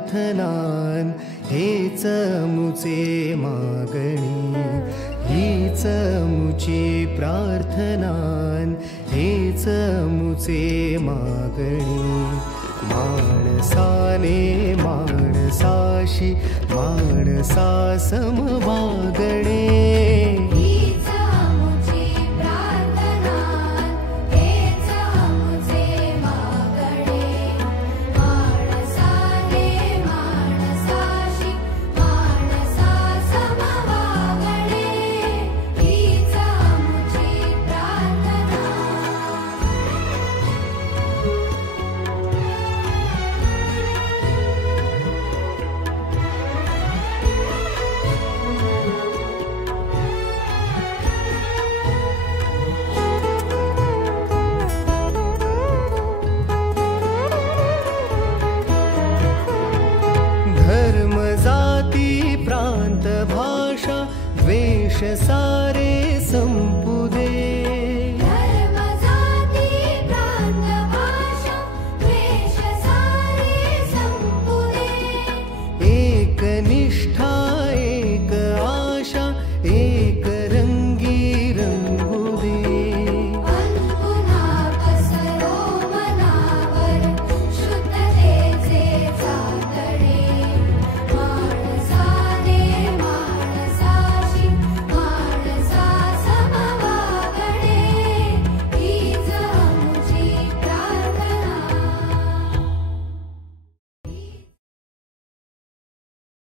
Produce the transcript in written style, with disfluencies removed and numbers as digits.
प्रार्थनान हेच मुचे मागणी, हीच मुची प्रार्थनान हेच मुचे मागणी. माणसाने माणसाशी माणसा सम वागणे, धर्म जाती प्रांत भाषा द्वेष सारे संपुदे.